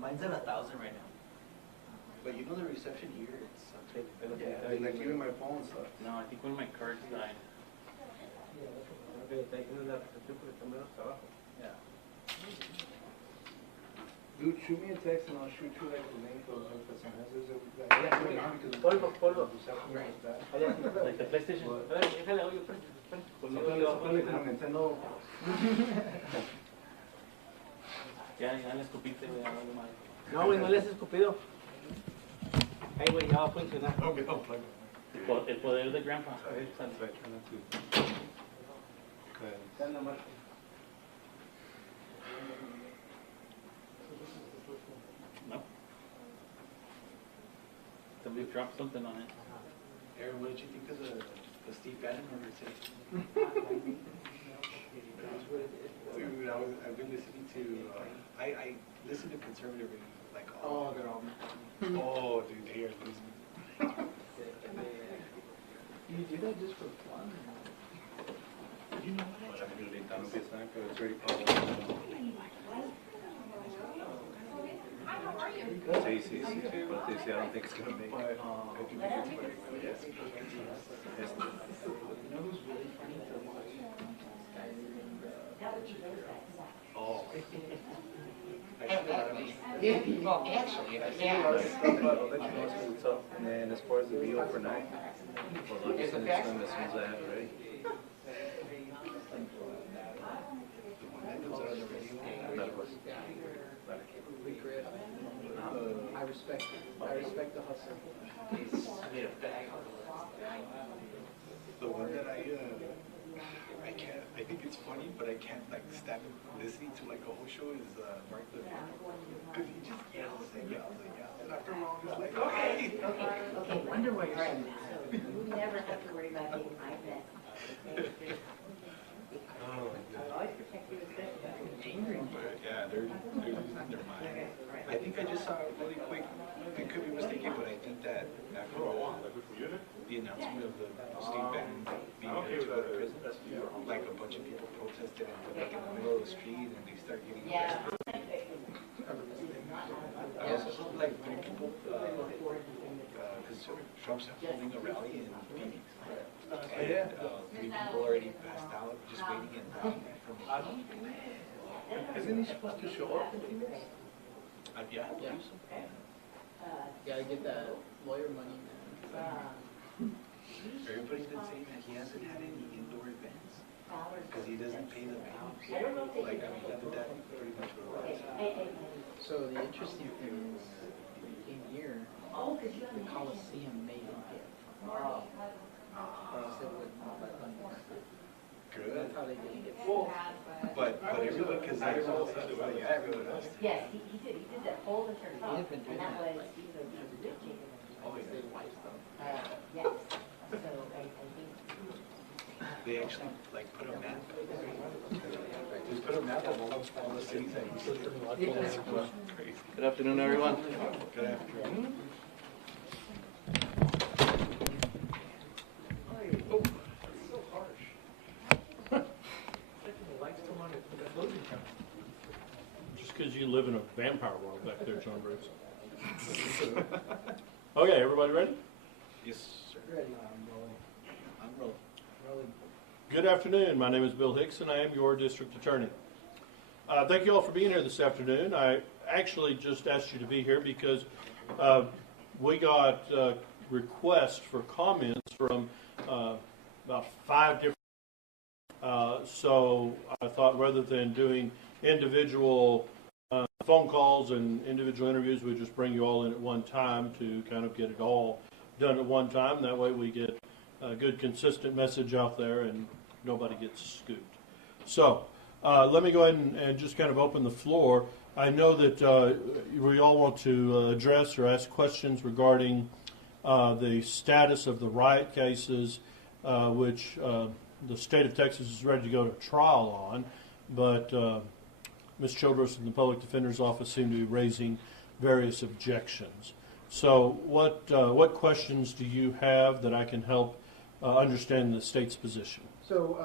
Mine's at 1,000 right now. But you know the reception here, it's Yeah, like even my phone stuff. No, I think one of my cards died. Yeah. Dude, shoot me a text and I'll shoot you like the link of the semesters that we got. Polvo. Like the PlayStation. Nintendo. Ya le escupiste, güey, algo mal. No, güey, no le has escupido. Ay, güey, ya va a funcionar. El poder de Grandpa. No. Somebody dropped something on it. Aaron, what did you think of the Steve Bannon murder today? Dude, I've been listening to, I listen to conservative radio, like all. Oh, they're all. Oh, dude, they are losing. You do that just for fun? You know what? It's already published. Sí, but they say I don't think it's gonna make it. You know who's really funny to watch? Oh. And as far as the VO for night, well, I'll just send it to them as soon as I have it ready. I respect the hustle. The one that I can't, I think it's funny, but I can't like stand listening to like a whole show is Mark the because he just yells and yells and yells, and after a while he's like, okay. Okay, wonder why you're so mad. You never have to worry about being my mess. But yeah, they're losing their mind. I think I just saw really quick. I could be mistaken, but I think that after the announcement of the Steve Bannon being able to go to prison, like a bunch of people protested and put like in the middle of the street, and they start getting arrested. Also, like three people, because Trump's holding a rally in Phoenix, and three people already passed out, just waiting in line from. Isn't he supposed to show up in Phoenix? Yeah, I believe so. Gotta get that lawyer money, man. Everybody's been saying that he hasn't had any indoor events because he doesn't pay the bills. Like, I mean, he did that pretty much for a while. So the interesting thing is, in here, the Coliseum made him get or else they would not let them work. Good. That's how they did it. But everyone, because everyone else, yeah, everyone else. Yes, he did that whole entire He had been and doing that that. was, Oh, They yeah. wiped them. yes. So I think. They actually, like, put a map. They put a map of all the cities that he visited. That's crazy. Good afternoon, everyone. Good afternoon. Oh, so harsh. Just because you live in a vampire world back there, John Briggs. Okay, everybody ready? Yes, sir. Ready. I'm rolling. Rolling. Good afternoon. My name is Bill Hicks, and I am your district attorney. Thank you all for being here this afternoon. I actually just asked you to be here because we got requests for comments from about 5 different. So I thought rather than doing individual phone calls and individual interviews, we'd just bring you all in at one time to kind of get it all done at one time. That way we get a good consistent message out there and nobody gets scooped. So let me go ahead and just kind of open the floor. I know that we all want to address or ask questions regarding the status of the riot cases, which the state of Texas is ready to go to trial on, but Ms. Childress and the Public Defender's Office seem to be raising various objections. So what questions do you have that I can help understand the state's position? So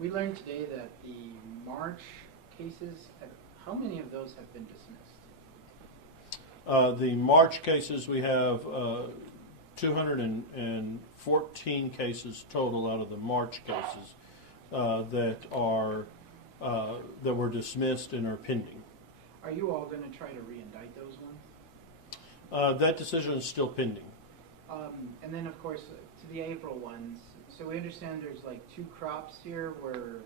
we learned today that the March cases, how many of those have been dismissed? The March cases, we have 214 cases total out of the March cases that were dismissed and are pending. Are you all going to try to re-indict those ones? That decision is still pending. And then, of course, to the April ones, so we understand there's like 2 crops here where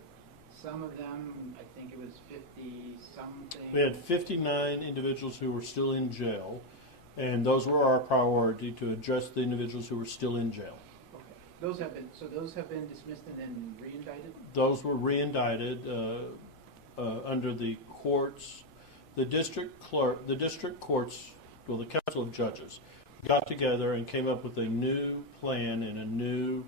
some of them, I think it was 50-something. We had 59 individuals who were still in jail, and those were our priority to address the individuals who were still in jail. Okay. Those have been dismissed and then re-indicted? Those were re-indicted under the courts. The district courts, well, the Council of Judges, got together and came up with a new plan and a new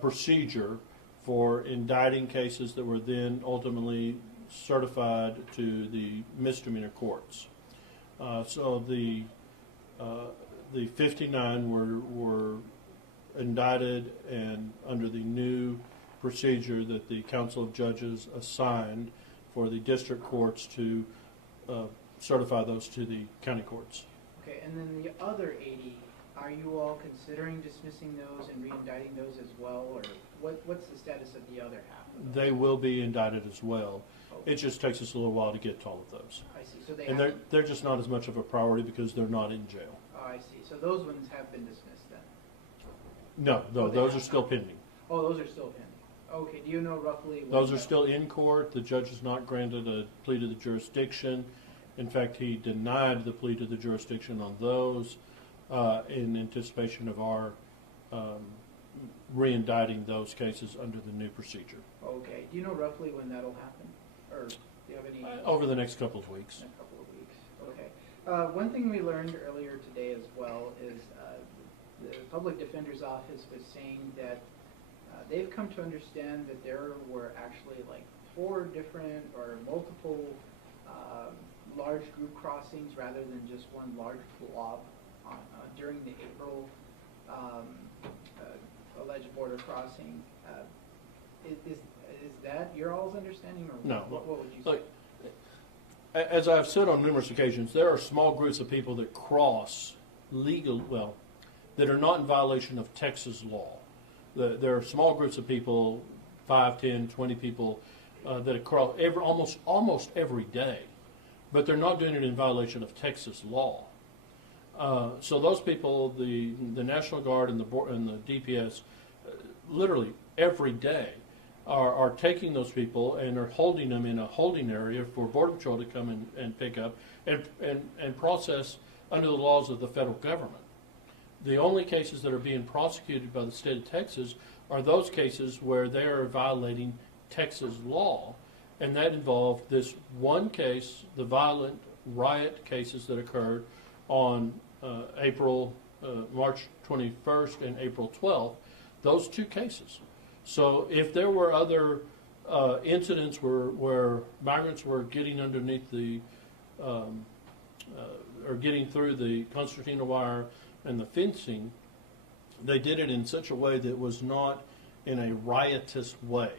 procedure for indicting cases that were then ultimately certified to the misdemeanor courts. So the 59 were indicted and under the new procedure that the Council of Judges assigned for the district courts to certify those to the county courts. Okay, and then the other 80, are you all considering dismissing those and re-indicting those as well, or what's the status of the other half of those? They will be indicted as well. It just takes us a little while to get to all of those. I see. So they And they're just not as much of a priority because they're not in jail. Oh, I see. So those ones have been dismissed then? No, those are still pending. Oh, those are still pending. Okay, do you know roughly when Those are still in court. The judge has not granted a plea to the jurisdiction. In fact, he denied the plea to the jurisdiction on those in anticipation of our re-indicting those cases under the new procedure. Okay, do you know roughly when that'll happen? Or do you have any? Over the next couple of weeks. In a couple of weeks, okay. One thing we learned earlier today as well is the Public Defender's Office was saying that they've come to understand that there were actually like 4 different or multiple large group crossings rather than just one large blob during the April alleged border crossing. Is that your all's understanding, or No. what would you say? Look, as I've said on numerous occasions, there are small groups of people that cross that are not in violation of Texas law. There are small groups of people, 5, 10, 20 people, that cross almost every day, but they're not doing it in violation of Texas law. So those people, the National Guard and the DPS, literally every day are taking those people and are holding them in a holding area for Border Patrol to come and pick up and process under the laws of the federal government. The only cases that are being prosecuted by the state of Texas are those cases where they are violating Texas law, and that involved this one case, the violent riot cases that occurred on March 21st and April 12th, those 2 cases. So if there were other incidents where migrants were getting underneath or getting through the concertina wire and the fencing, they did it in such a way that was not in a riotous way.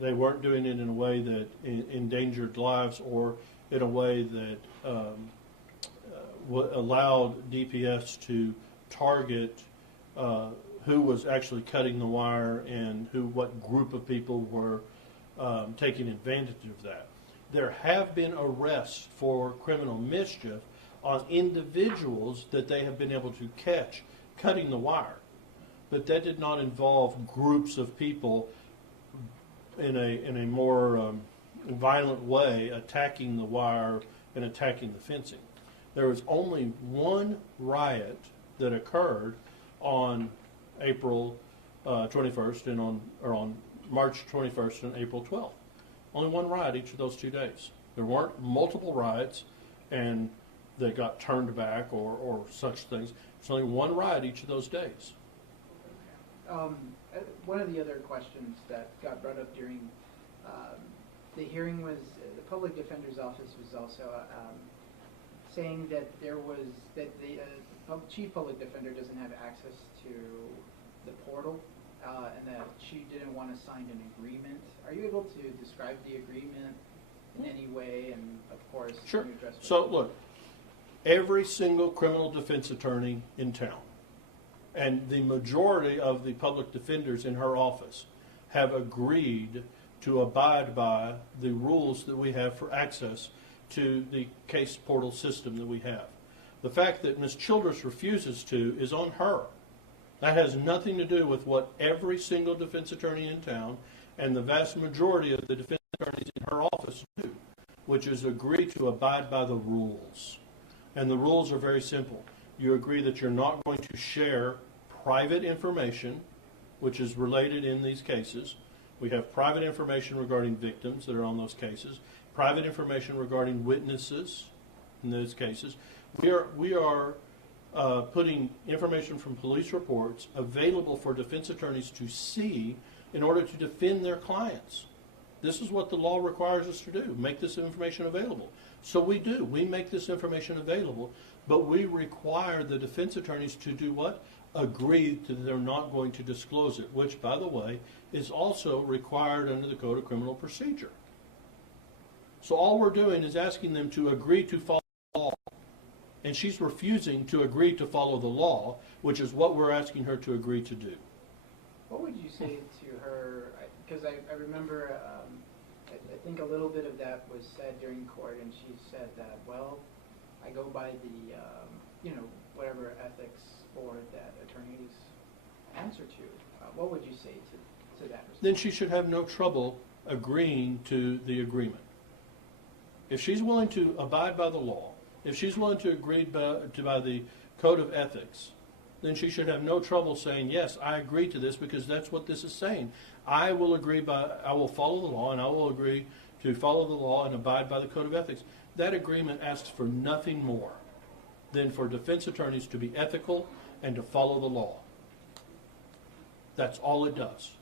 They weren't doing it in a way that endangered lives or in a way that allowed DPS to target who was actually cutting the wire and what group of people were taking advantage of that. There have been arrests for criminal mischief on individuals that they have been able to catch cutting the wire, but that did not involve groups of people in a more violent way attacking the wire and attacking the fencing. There was only one riot that occurred on April 21st and on March 21st and April 12th. Only one riot each of those 2 days. There weren't multiple riots and they got turned back or such things. There's only one riot each of those days. One of the other questions that got brought up during the hearing was the Public Defender's Office was also saying that the Chief Public Defender doesn't have access to the portal and that she didn't want to sign an agreement. Are you able to describe the agreement in any way? And of course, Sure. can you address So look, every single criminal defense attorney in town. And the majority of the public defenders in her office have agreed to abide by the rules that we have for access to the case portal system that we have. The fact that Ms. Childress refuses to is on her. That has nothing to do with what every single defense attorney in town and the vast majority of the defense attorneys in her office do, which is agree to abide by the rules. And the rules are very simple. You agree that you're not going to share private information, which is related in these cases. We have private information regarding victims that are on those cases, private information regarding witnesses in those cases. We are putting information from police reports available for defense attorneys to see in order to defend their clients. This is what the law requires us to do, make this information available. So we do. We make this information available, but we require the defense attorneys to do what? Agree that they're not going to disclose it, which, by the way, is also required under the Code of Criminal Procedure. So all we're doing is asking them to agree to follow the law. And she's refusing to agree to follow the law, which is what we're asking her to agree to do. What would you say to her? Because I remember, I think a little bit of that was said during court, and she said that, well, I go by the, whatever ethics board that attorneys answer to. What would you say to that response? Then she should have no trouble agreeing to the agreement. If she's willing to abide by the law, if she's willing to agree by the code of ethics, then she should have no trouble saying, yes, I agree to this because that's what this is saying. I will follow the law, and I will agree to follow the law and abide by the code of ethics. That agreement asks for nothing more than for defense attorneys to be ethical and to follow the law. That's all it does.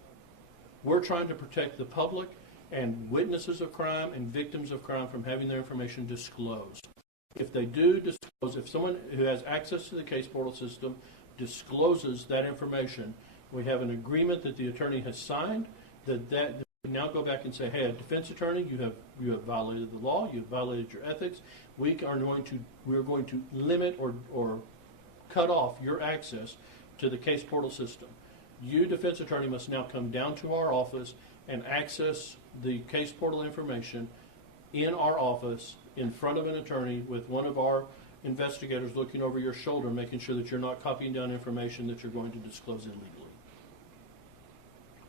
We're trying to protect the public and witnesses of crime and victims of crime from having their information disclosed. If they do disclose, if someone who has access to the case portal system discloses that information, we have an agreement that the attorney has signed that we now go back and say, hey, a defense attorney, you have violated the law, you have violated your ethics. We are going to limit or cut off your access to the case portal system. You, defense attorney, must now come down to our office and access the case portal information in our office in front of an attorney with one of our investigators looking over your shoulder, making sure that you're not copying down information that you're going to disclose illegally.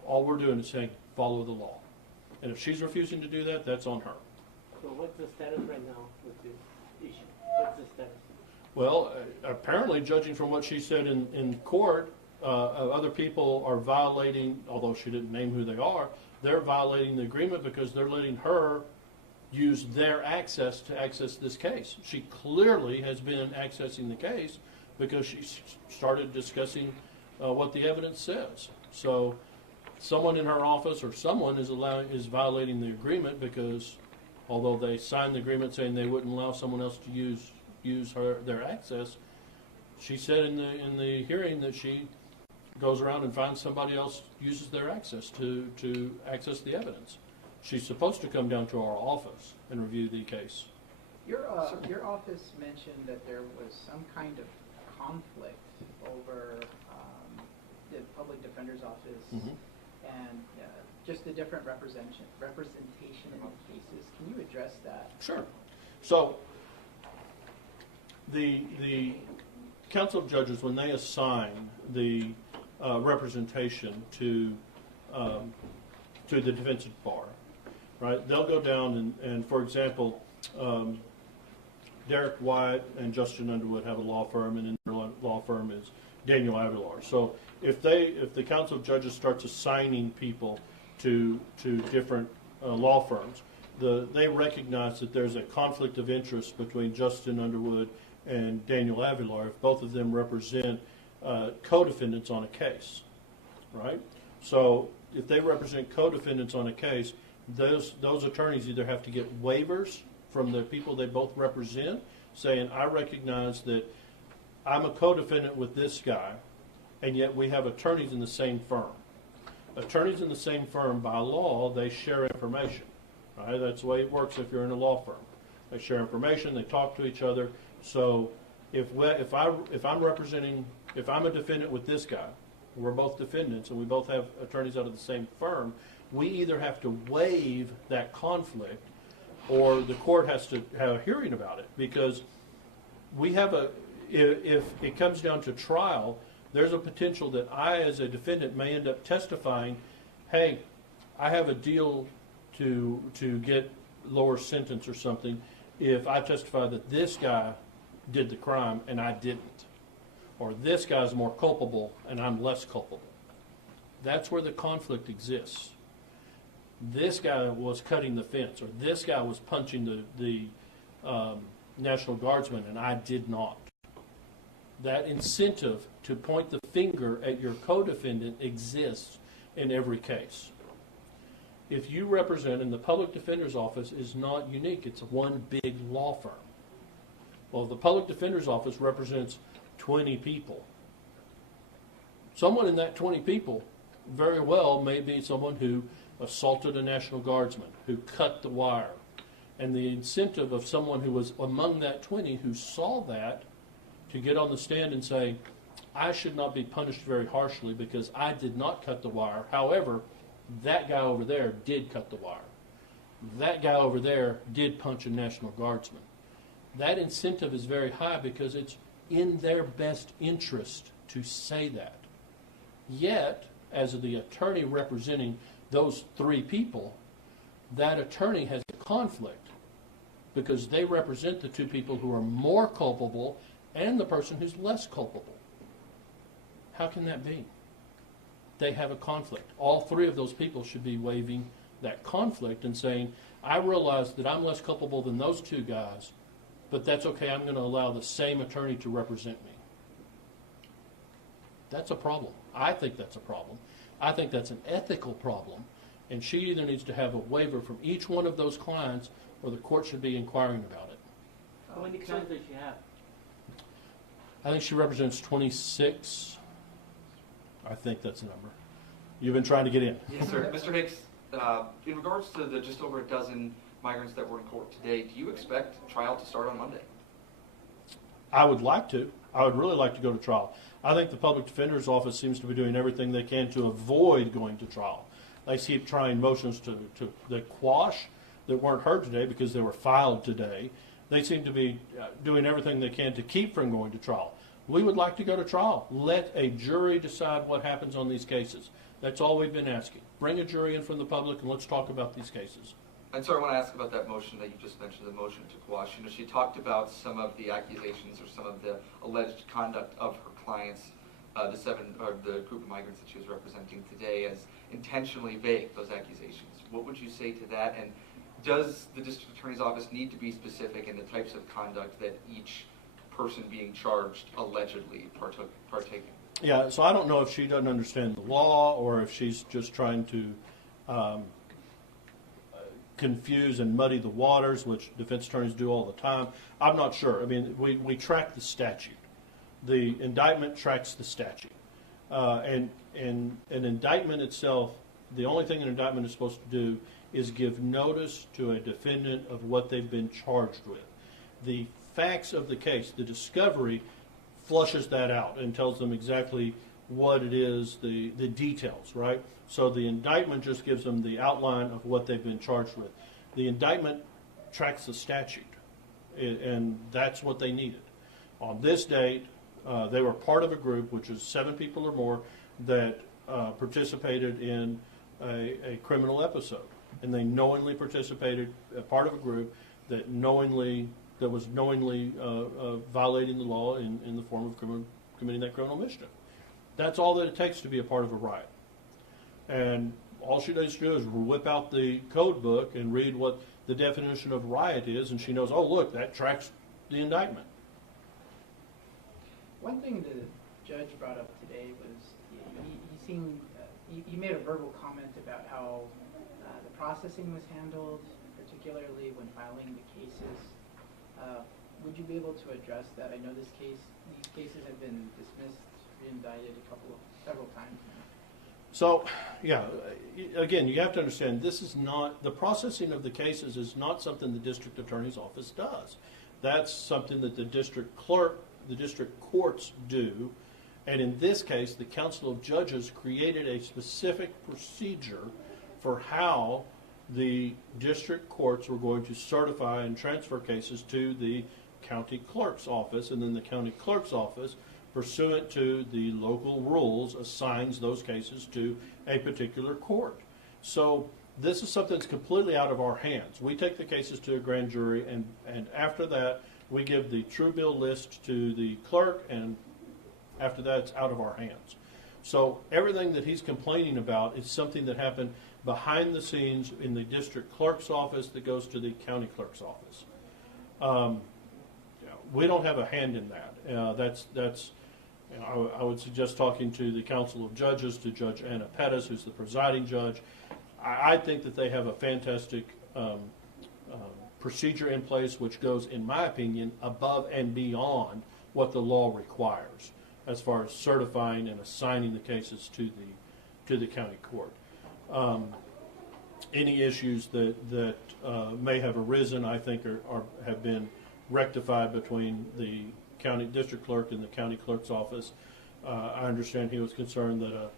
All we're doing is saying, follow the law. And if she's refusing to do that, that's on her. So what's the status right now with this issue? What's the status? Well, apparently, judging from what she said in court, other people are violating, although she didn't name who they are, they're violating the agreement because they're letting her use their access to access this case. She clearly has been accessing the case because she started discussing what the evidence says. So someone in her office or someone is violating the agreement because although they signed the agreement saying they wouldn't allow someone else to use their access, she said in the hearing that she goes around and finds somebody else uses their access to access the evidence. She's supposed to come down to our office and review the case. Your office mentioned that there was some kind of conflict over the public defender's office and just the different representation in the cases. Can you address that? Sure. So the Council of Judges, when they assign the representation to the defensive bar, right? They'll go down and for example, Derek Wyatt and Justin Underwood have a law firm, and in their law firm is Daniel Aguilar. So if the Council of Judges starts assigning people to different law firms, they recognize that there's a conflict of interest between Justin Underwood and Daniel Aguilar if both of them represent co-defendants on a case, right? So if they represent co-defendants on a case, those attorneys either have to get waivers from the people they both represent, saying, I recognize that I'm a co-defendant with this guy, and yet we have attorneys in the same firm. Attorneys in the same firm, by law, they share information, right? That's the way it works if you're in a law firm. They share information, they talk to each other, So if I'm a defendant with this guy, we're both defendants, and we both have attorneys out of the same firm, we either have to waive that conflict, or the court has to have a hearing about it, because if it comes down to trial, there's a potential that I, as a defendant, may end up testifying, hey, I have a deal to get lower sentence or something if I testify that this guy did the crime and I didn't, or this guy's more culpable and I'm less culpable. That's where the conflict exists. This guy was cutting the fence, or this guy was punching the National Guardsman and I did not. That incentive to point the finger at your co-defendant exists in every case. If you represent, and the public defender's office is not unique, it's one big law firm. Well, the public defender's office represents 20 people. Someone in that 20 people very well may be someone who assaulted a National Guardsman, who cut the wire. And the incentive of someone who was among that 20 who saw that to get on the stand and say, I should not be punished very harshly because I did not cut the wire. However, that guy over there did cut the wire. That guy over there did punch a National Guardsman. That incentive is very high because it's in their best interest to say that. Yet, as the attorney representing those 3 people, that attorney has a conflict because they represent the 2 people who are more culpable and the person who's less culpable. How can that be? They have a conflict. All 3 of those people should be waiving that conflict and saying, I realize that I'm less culpable than those 2 guys, but that's okay, I'm going to allow the same attorney to represent me. That's a problem. I think that's a problem. I think that's an ethical problem, and she either needs to have a waiver from each one of those clients, or the court should be inquiring about it. How many clients does she have? I think she represents 26. I think that's the number. You've been trying to get in. Yes, sir. Mr. Hicks, in regards to the just over a dozen migrants that were in court today, do you expect trial to start on Monday? I would like to. I would really like to go to trial. I think the public defender's office seems to be doing everything they can to avoid going to trial. They keep trying motions to quash that weren't heard today because they were filed today. They seem to be doing everything they can to keep from going to trial. We would like to go to trial. Let a jury decide what happens on these cases. That's all we've been asking. Bring a jury in from the public and let's talk about these cases. And so I want to ask about that motion that you just mentioned, the motion to quash. You know, she talked about some of the accusations or some of the alleged conduct of her clients, the group of migrants that she was representing today, as intentionally vague, those accusations. What would you say to that? And does the district attorney's office need to be specific in the types of conduct that each person being charged allegedly partaking? Yeah, so I don't know if she doesn't understand the law or if she's just trying to confuse and muddy the waters, which defense attorneys do all the time. I'm not sure. I mean, we track the statute. The indictment tracks the statute. And an indictment itself, the only thing an indictment is supposed to do is give notice to a defendant of what they've been charged with. The facts of the case, the discovery, flushes that out and tells them exactly what it is, the details, right? So the indictment just gives them the outline of what they've been charged with. The indictment tracks the statute, and that's what they needed. On this date, they were part of a group, which is 7 people or more, that participated in a criminal episode. And they knowingly participated, part of a group that was knowingly violating the law in the form of committing that criminal mischief. That's all that it takes to be a part of a riot. And all she needs to do is whip out the code book and read what the definition of riot is, and she knows, oh, look, that tracks the indictment. One thing the judge brought up today was he made a verbal comment about how the processing was handled, particularly when filing the cases. Would you be able to address that? I know these cases have been dismissed, re-indicted several times now. So, yeah, again, you have to understand, this is not, the processing of the cases is not something the district attorney's office does. That's something that the district clerk, the district courts do. And in this case, the Council of Judges created a specific procedure for how the district courts were going to certify and transfer cases to the county clerk's office, and then the county clerk's office, pursuant to the local rules, assigns those cases to a particular court. So this is something that's completely out of our hands. We take the cases to a grand jury, and after that, we give the true bill list to the clerk, and after that, it's out of our hands. So everything that he's complaining about is something that happened behind the scenes in the district clerk's office that goes to the county clerk's office. We don't have a hand in that. That's. I would suggest talking to the Council of Judges, to Judge Anna Pettis, who's the presiding judge. I think that they have a fantastic procedure in place, which goes, in my opinion, above and beyond what the law requires, as far as certifying and assigning the cases to the county court. Any issues that may have arisen, I think, have been rectified between the county district clerk and the county clerk's office. I understand he was concerned that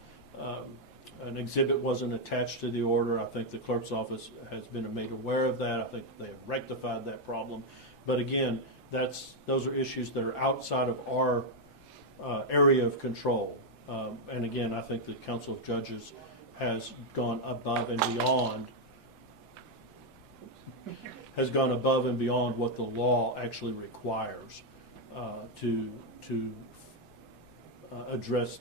an exhibit wasn't attached to the order. I think the clerk's office has been made aware of that. I think they have rectified that problem. But again, those are issues that are outside of our area of control. And again, I think the Council of Judges has gone above and beyond what the law actually requires to address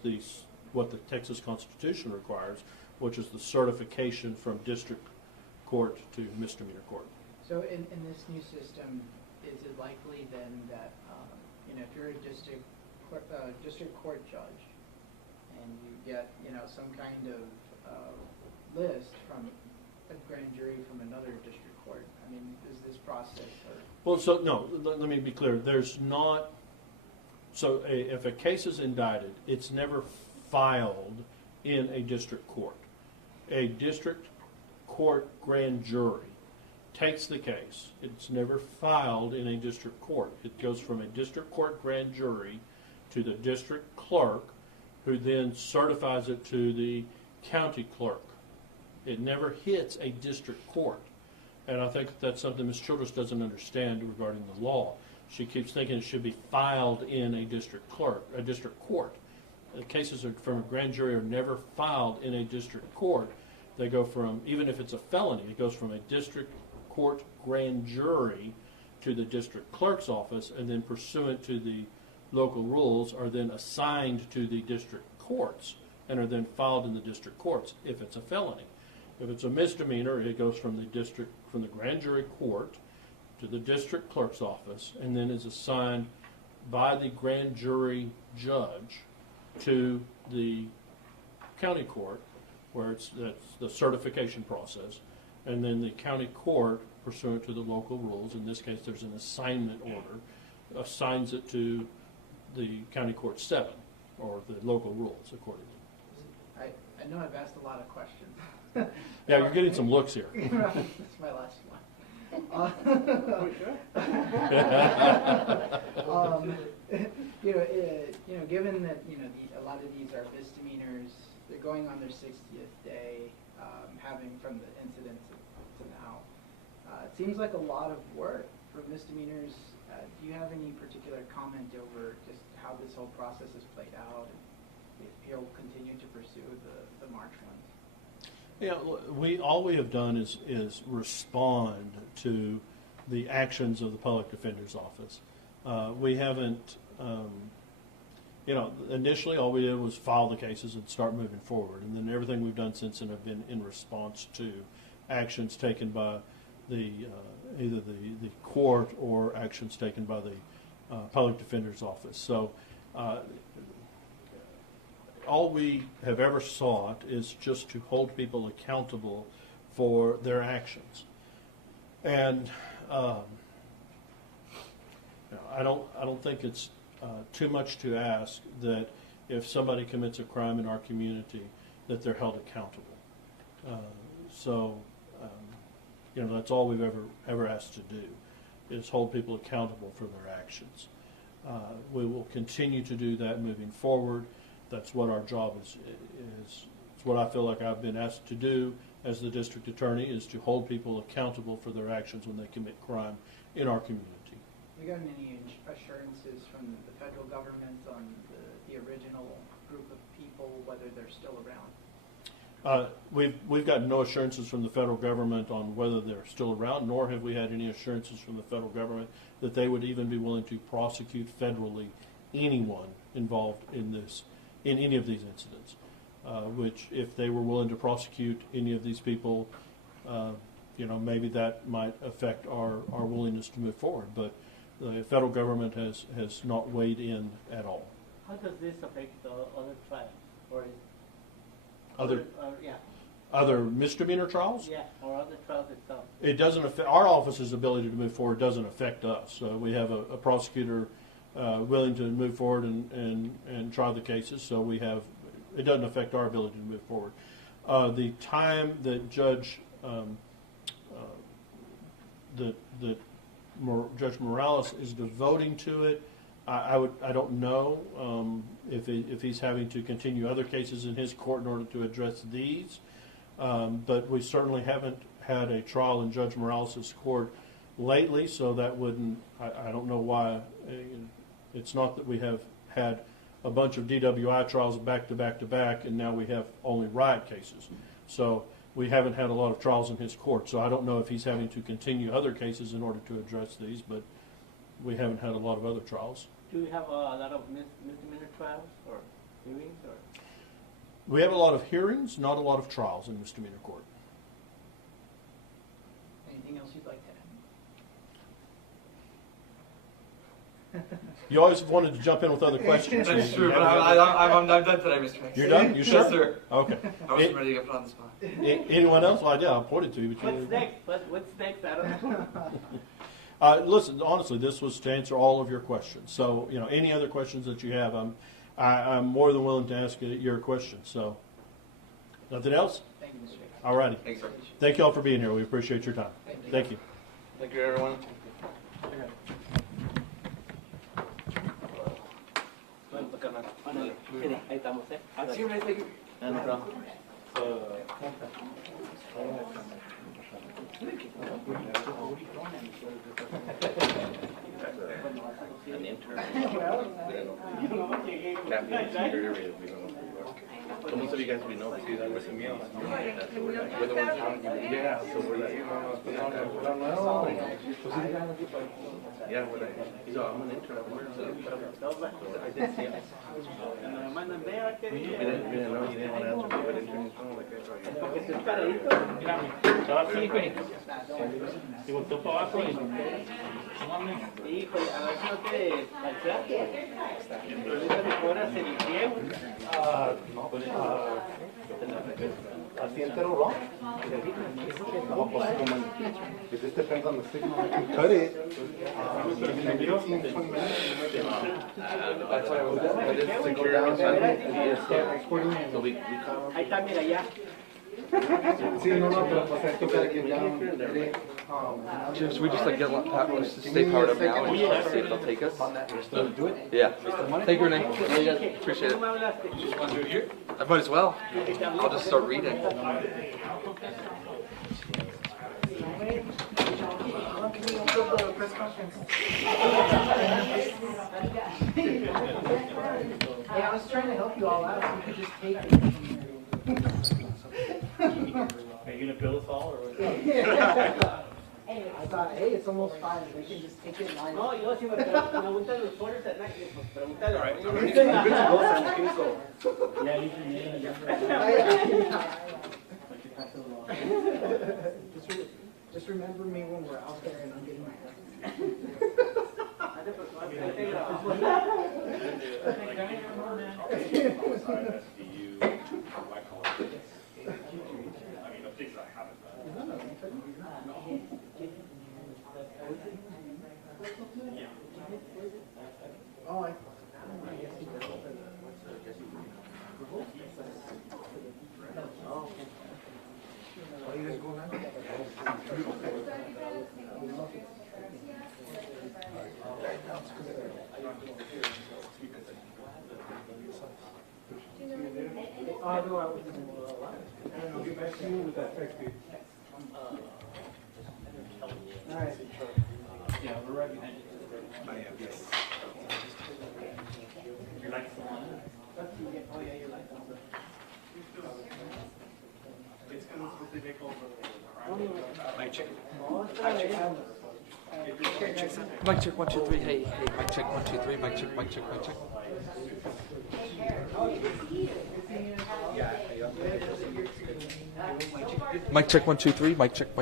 what the Texas Constitution requires, which is the certification from district court to misdemeanor court. So in this new system, is it likely then that, if you're a district court judge and you get, some kind of list from a grand jury from another district court, is this process or? Well, so no, let me be clear. There's not, so if a case is indicted, it's never filed in a district court. A district court grand jury takes the case. It's never filed in a district court. It goes from a district court grand jury to the district clerk, who then certifies it to the county clerk. It never hits a district court. And I think that's something Ms. Childress doesn't understand regarding the law. She keeps thinking it should be filed in a district court. The cases from a grand jury are never filed in a district court. They go from, even if it's a felony, it goes from a district court grand jury to the district clerk's office, and then pursuant to the local rules are then assigned to the district courts and are then filed in the district courts if it's a felony. If it's a misdemeanor, it goes from the grand jury court to the district clerk's office, and then is assigned by the grand jury judge to the county court, where that's the certification process, and then the county court, pursuant to the local rules, in this case there's an assignment order, assigns it to the county court 7, or the local rules accordingly. I know I've asked a lot of questions. Yeah, you're getting some looks here. That's my last one. Given that a lot of these are misdemeanors, they're going on their 60th day, having from the incident to now. It seems like a lot of work for misdemeanors. Do you have any particular comment over just how this whole process has played out, and if you'll continue to pursue the March ones? Yeah, all we have done is respond to the actions of the Public Defender's Office. We haven't, initially all we did was file the cases and start moving forward, and then everything we've done since then have been in response to actions taken by either the court or actions taken by the Public Defender's Office. So all we have ever sought is just to hold people accountable for their actions. And I don't think it's too much to ask that if somebody commits a crime in our community, that they're held accountable. That's all we've ever asked to do. is hold people accountable for their actions. We will continue to do that moving forward. That's what our job is. It's what I feel like I've been asked to do as the district attorney, is to hold people accountable for their actions when they commit crime in our community. Have you gotten any assurances from the federal government on the original group of people, whether they're still around? We've gotten no assurances from the federal government on whether they're still around, nor have we had any assurances from the federal government that they would even be willing to prosecute federally anyone involved in any of these incidents. Which, if they were willing to prosecute any of these people, maybe that might affect our willingness to move forward. But the federal government has not weighed in at all. How does this affect the other trials? Or is Other misdemeanor trials? Yeah, or other trials itself. It doesn't affect our office's ability to move forward. Doesn't affect us. We have a prosecutor willing to move forward and try the cases. So we have. It doesn't affect our ability to move forward. The time that Judge Morales is devoting to it, I don't know if he's having to continue other cases in his court in order to address these. But we certainly haven't had a trial in Judge Morales' court lately, so that wouldn't. I don't know why. It's not that we have had a bunch of DWI trials back to back to back, and now we have only riot cases. So we haven't had a lot of trials in his court. So I don't know if he's having to continue other cases in order to address these, but we haven't had a lot of other trials. Do we have a lot of misdemeanor trials or hearings? Or? We have a lot of hearings, not a lot of trials in misdemeanor court. Anything else you'd like to add? You always wanted to jump in with other questions. That's true, but I'm done today, Mr. Mayor. You're done? You sure? Yes, sir. Okay. I wasn't ready to get put on the spot. Anyone else? Well, yeah, I pointed to you. But What's next? What's next? I don't know. Listen, honestly, this was to answer all of your questions. So, any other questions that you have, I'm more than willing to ask your questions. So, nothing else? Thank you, Mr. Chair. All righty. Thanks, sir. Thank you all for being here. We appreciate your time. Thank you. Thank you, everyone. Ahí estamos, ¿eh? See you when I take it. No problem. An intern. So most of you guys we know. See, that was me. We're the ones telling you. Yeah, so we're like, yeah, we're like, he's all, I'm an intern. I did see him. We didn't know, he didn't want to answer me, but intern is like, Estaba así, güey. Y volteó para abajo y... Híjole, a ver si no te falseaste. Pero ahorita me cobras el pie, güey. Así entero raw? Well, pues, como it just depends on the signal. I can cut it. 15, 20 minutes. That's what I was doing. But it's to go down. Ahí está, mira, ya. Sí, no, pero pues I still gotta get down. Should we just like get stay powered up now and just see if they'll take us? Do it. Yeah. Thank you, Renee. Appreciate it. ¿Cómo me hablaste? I might as well. I'll just start reading. Hey, I was trying to help you all out, so you could just take it from are you gonna bill us all or what? I thought, hey, it's almost 5, we can just take it live. No, yo si me preguntan los foreigners at night, pues pregúntale. Just remember me when we're out there and I'm getting my hair. Oh, I guess he does. Yeah, we're recognizing. I am, yes. Mic check. Mic check, 1, 2, 3. Hey, mic check, 1, 2, 3. Mic check, mic check, mic check. Yeah, Mic check, 1, 2, 3. Mic check,